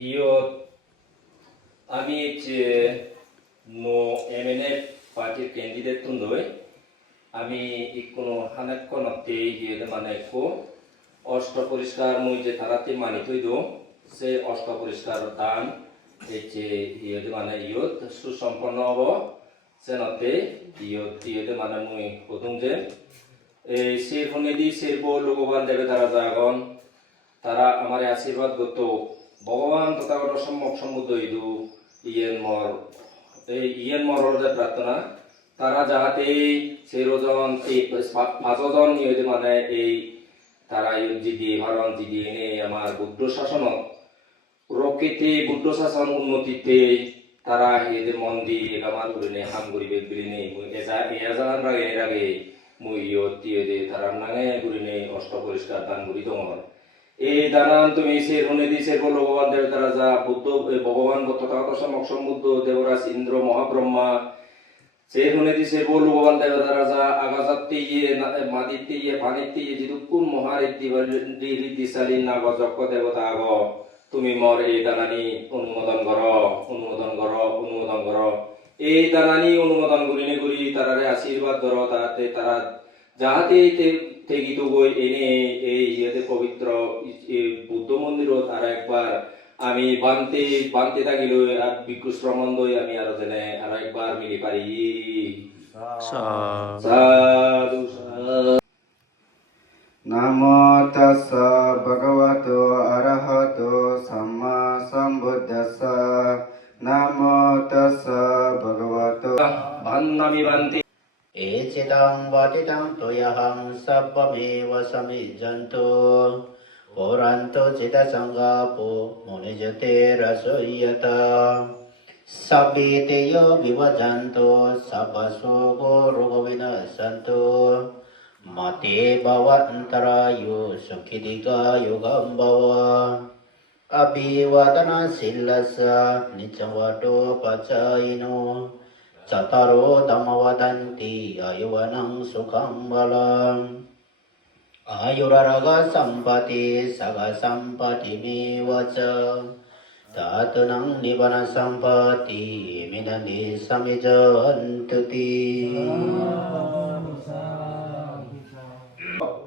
이어 আমি MNF পার্টির candidate নই আমি কোনো হানাক্কনতে ইয়ে মানে কো অষ্ট পরিষ্কার মুই যে তারাতে মানি থইদ সে অষ্ট পরিষ্কার দান এই যে ইয়ে মানে ইয়ত সুসম্পন্ন হব সেনতে ইয়ত মানে মুই কদুম যে এই সের হনেদি সেরব লোকবান দেবে তারা জাগন তারা আমার আশীর্বাদ গত ভগবান তথাগত সম্যক সমুদ্র ইদু ইয়েন মরর যে প্রার্থনা তারা যাহাতে সেরোজন এই পাঁচজন ইয়ে মানে এই তারা যদি ভারণ যদি এনে আমার বুদ্ধ শাসন রক্ষিতে বুদ্ধ শাসন উন্নতিতে তারা এদের মন দিয়ে আমার উড়িনে হাম করিবে বিলিনে এজান রাগে এর আগে মুই ইয়ে তারা নাঙে গুরিনে অষ্ট পরিষ্কার দান করি তোমার এই দানান তুমি সে হনে দিছে ভগবান দেবতারা যা বুদ্ধ ভগবান তথাগত সম্যক সমুদ্র দেবরাজ ইন্দ্র মহাব্রহ্মা সে হনে দিছে ভগবান দেবতারা যা আগাজাতে ইয়ে মাদিতে ইয়ে পানিতে ইয়ে যিদুকুন মহারিদ্ধি ঋদ্ধিশালীন নাগ যক্ষ দেবতা আগ তুমি মর এই দানানি অনুমোদন কর এই দানানি অনুমোদন করিনে করি তারারে আশীর্বাদ কর তাতে তারা যাহাতে তেগিত গই এনে এই ইয়েতে পবিত্র বুদ্ধ মন্দির আর একবার আমি বানতে থাকিল আর ভিক্ষু শ্রমণ দই আমি আরো জেনে আর একবার মিলি পারি সাধু নমো তাস্সা ভগবতো অরহতো সাম্মা সম্বুদ্ধাস্সা নমো তাস্সা ভগবতো ভান্নামি বান্তি Ecitam vatitam tuyaham sabbameva samijjanto Puranto cita sanggapo munijate rasuyata Sabbiteyo vivajanto sabbasogo rogovinasanto Mate bhavantarayo sukhidiga yugam bhava Abhivadana sillasa niccavato pacayino Cataro dhammawadanti ayuvanang sukham balam Ayuraraga sampati saga sampati mevaca Tatunang nibbana sampati minani samijantuti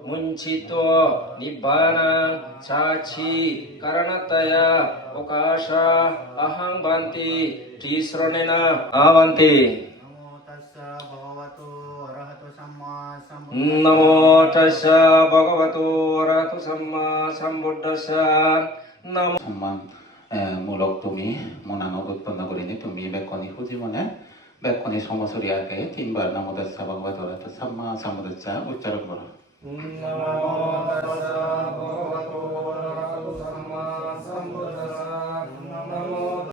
ಮುಂಚಿತೋ ನಿಬ್ಬಾನ ಸಾಕ್ಷಿ ಕಾರಣತಯ ಅವಕಾಶ ಅಹಂ ಬಾಂತಿ ಶ್ರೀಶ್ರವಣೇನ ಆವಂತಿ নমো তাস্সা ভগবতো অরহতো সাম্মা সম্বুদ্ধস্সা নমো সম্মানমূলক তুমি মনানত উৎপন্ন করিনি তুমি ব্যাকরণী খুঁজি মানে ব্যাকরণী সমসরি আগে তিনবার নমো তাস্সা ভগবতো অরহতো সাম্মা সম্বুদ্ধস্সা উচ্চারণ করো নমো